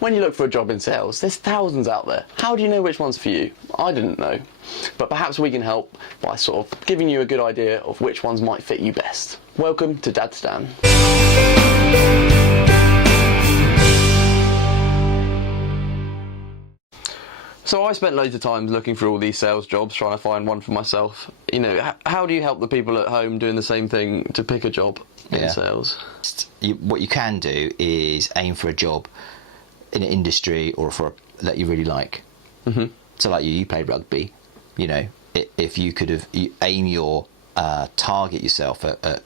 When you look for a job in sales, there's thousands out there. How do you know which one's for you? I didn't know. But perhaps we can help by sort of giving you a good idea of which ones might fit you best. Welcome to Dad's Dan. So I spent loads of time looking through all these sales jobs, trying to find one for myself. You know, how do you help the people at home doing the same thing to pick a job in sales? What you can do is aim for a job in an industry or that you really like. Mm-hmm. So like you played rugby, you know, if you could aim your target yourself at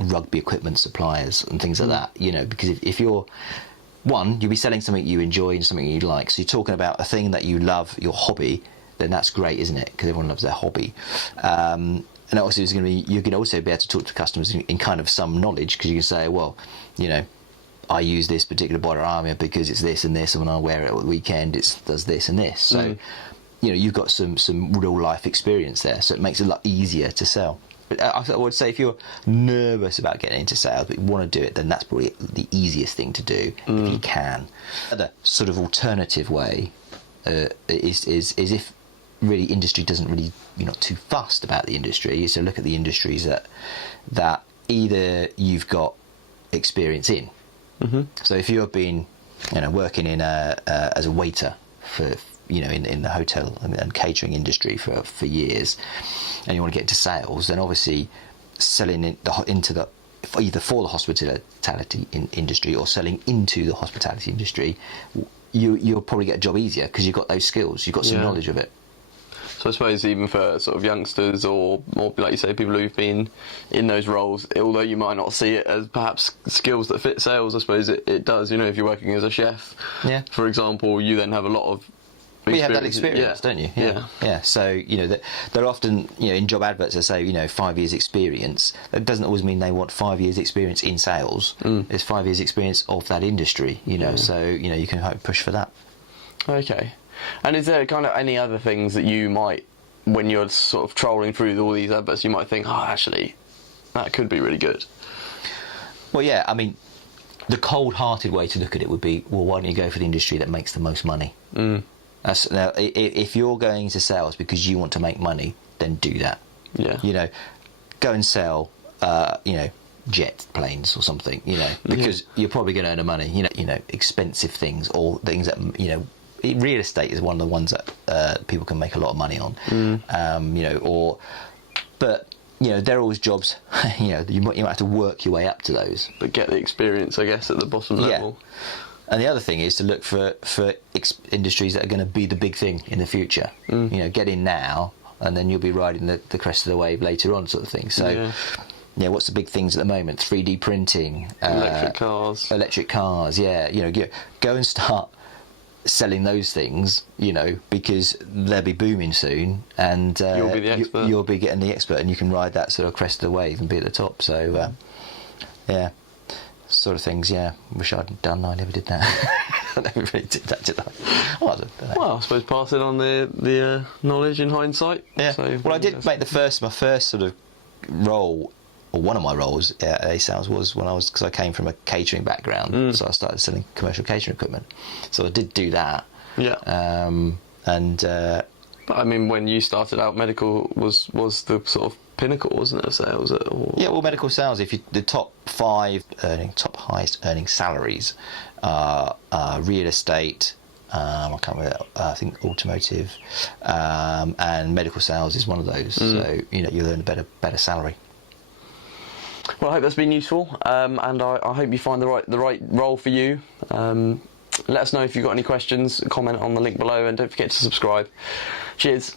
rugby equipment suppliers and things like that, you know, because if you're you'll be selling something you enjoy and something you like. So you're talking about a thing that you love, your hobby, then that's great, isn't it? Because everyone loves their hobby. And also you can also be able to talk to customers in kind of some knowledge, because you can say, well, you know, I use this particular body armour because it's this and this, and when I wear it at the weekend, it does this and this. So, you know, you've got some real life experience there, so it makes it a lot easier to sell. But I would say if you're nervous about getting into sales but you want to do it, then that's probably the easiest thing to do if you can. Another sort of alternative way is if really industry doesn't really, you're not too fussed about the industry, so look at the industries that either you've got experience in. Mm-hmm. So if you've been, you know, working in as a waiter for, you know, in the hotel and catering industry for years, and you want to get into sales, then obviously selling either for the hospitality industry or selling into the hospitality industry, you'll probably get a job easier because you've got those skills, you've got some knowledge of it. So I suppose even for sort of youngsters or like you say, people who've been in those roles, although you might not see it as perhaps skills that fit sales, I suppose it does. You know, if you're working as a chef, for example, you then have a lot of you have that experience, don't you? Yeah. So, you know, they're often, you know, in job adverts they say, you know, 5 years experience. That doesn't always mean they want 5 years experience in sales. It's 5 years experience of that industry, you know, so, you know, you can push for that. Okay. And is there kind of any other things that you might, when you're sort of trolling through all these adverts, you might think, oh, actually, that could be really good? Well, yeah, I mean, the cold-hearted way to look at it would be, well, why don't you go for the industry that makes the most money? Now, if you're going into sales because you want to make money, then do that. Yeah. You know, go and sell, you know, jet planes or something, you know, because you're probably going to earn the money. You know, expensive things or things that, you know, real estate is one of the ones that people can make a lot of money on. You know, but you know, there are always jobs. You know, you might have to work your way up to those, but get the experience, I guess, at the bottom level. And the other thing is to look for industries that are going to be the big thing in the future. You know, get in now, and then you'll be riding the crest of the wave later on, sort of thing. So, yeah, what's the big things at the moment? 3D printing, electric cars. Yeah, you know, go and start selling those things. You know, because they'll be booming soon, and you'll be the expert. You'll be getting the expert, and you can ride that sort of crest of the wave and be at the top. So, yeah. Sort of things, wish I'd done. I never did that. I never really did that, did I? Well, I suppose passing on the knowledge in hindsight. Yeah. So, well, I did make my first sort of role, or one of my roles at A-Sales was because I came from a catering background, so I started selling commercial catering equipment. So I did do that. Yeah. But I mean, when you started out, medical was the sort of pinnacle, wasn't it, of sales? Yeah, well, medical sales, the top highest earning salaries are real estate, I can't remember, I think automotive, and medical sales is one of those. So, you know, you'll earn a better salary. Well, I hope that's been useful, and I hope you find the right role for you. Let us know if you've got any questions, comment on the link below, and don't forget to subscribe. Cheers.